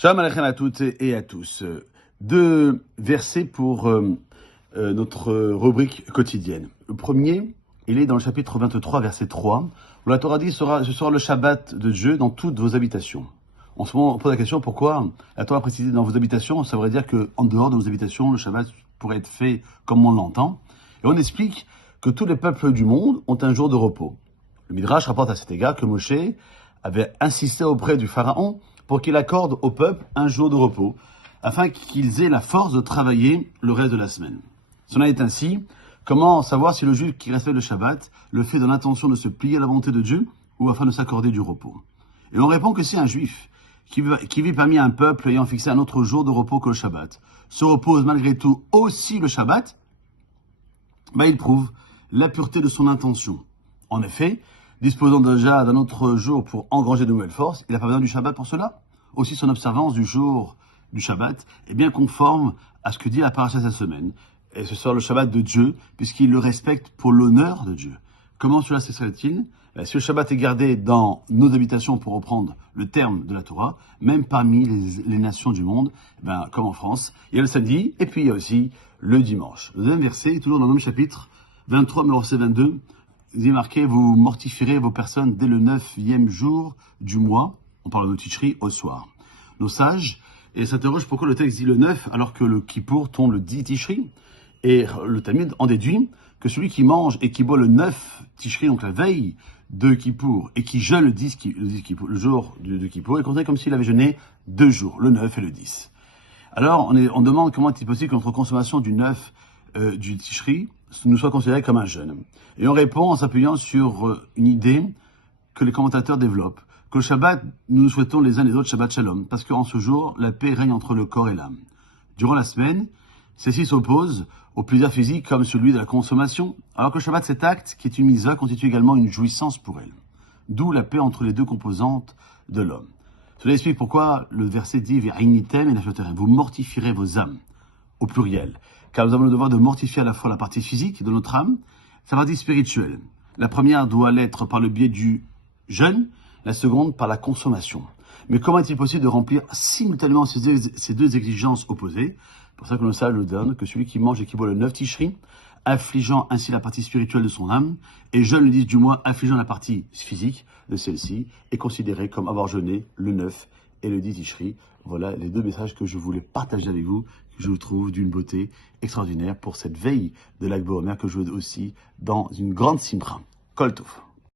Shalom Aleichem à toutes et à tous. Deux versets pour notre rubrique quotidienne. Le premier, il est dans le chapitre 23, verset 3, où la Torah dit ce sera le Shabbat de Dieu dans toutes vos habitations. En ce moment, on pose la question pourquoi la Torah a précisé dans vos habitations. Ça voudrait dire qu'en dehors de vos habitations, le Shabbat pourrait être fait comme on l'entend. Et on explique que tous les peuples du monde ont un jour de repos. Le Midrash rapporte à cet égard que Moshe avait insisté auprès du Pharaon pour qu'il accorde au peuple un jour de repos, afin qu'ils aient la force de travailler le reste de la semaine. Cela est ainsi. Comment savoir si le juif qui respecte le Shabbat le fait dans l'intention de se plier à la volonté de Dieu ou afin de s'accorder du repos? Et on répond que si un juif qui vit parmi un peuple ayant fixé un autre jour de repos que le Shabbat se repose malgré tout aussi le Shabbat, il prouve la pureté de son intention. En effet, disposant déjà d'un autre jour pour engranger de nouvelles forces, il n'a pas besoin du Shabbat pour cela. Aussi, son observance du jour du Shabbat est bien conforme à ce que dit la paracha cette semaine. Et ce sera le Shabbat de Dieu, puisqu'il le respecte pour l'honneur de Dieu. Comment cela se serait-il? Si le Shabbat est gardé dans nos habitations, pour reprendre le terme de la Torah, même parmi les nations du monde, comme en France, il y a le samedi, et puis il y a aussi le dimanche. Le deuxième verset est toujours dans le même chapitre, 23, verset 22, il est marqué, vous mortifierez vos personnes dès le 9e jour du mois. On parle de Tishri au soir. Nos sages s'interrogent pourquoi le texte dit le 9 alors que le Kippour tombe le 10 Tishri. Et le Talmud en déduit que celui qui mange et qui boit le 9 Tishri, donc la veille de Kippour, et qui jeûne le jour de Kippour, est considéré comme s'il avait jeûné 2 jours, le 9 et le 10. Alors on demande comment est-il possible que notre consommation du 9 du Tishri nous soit considéré comme un jeûne. Et on répond en s'appuyant sur une idée que les commentateurs développent, que le Shabbat, nous souhaitons les uns les autres Shabbat Shalom, parce qu'en ce jour, la paix règne entre le corps et l'âme. Durant la semaine, ceci s'oppose au plaisir physique comme celui de la consommation, alors que le Shabbat, cet acte, qui est une mitzvah, constitue également une jouissance pour elle. D'où la paix entre les deux composantes de l'homme. Cela explique pourquoi le verset dit « Ve'ainitem et nafshoterem » vous mortifierez vos âmes, au pluriel. Car nous avons le devoir de mortifier à la fois la partie physique de notre âme, sa partie spirituelle. La première doit l'être par le biais du jeûne, la seconde par la consommation. Mais comment est-il possible de remplir simultanément ces deux exigences opposées? C'est pour ça que le sage nous donne que celui qui mange et qui boit le 9 Tishri, affligeant ainsi la partie spirituelle de son âme, et jeûne le 10 du mois, affligeant la partie physique de celle-ci, est considéré comme avoir jeûné le 9 et le 10 Tishri. Voilà les deux messages que je voulais partager avec vous, que je trouve d'une beauté extraordinaire pour cette veille de Lag BaOmer que je veux aussi dans une grande simra. Kol Tov.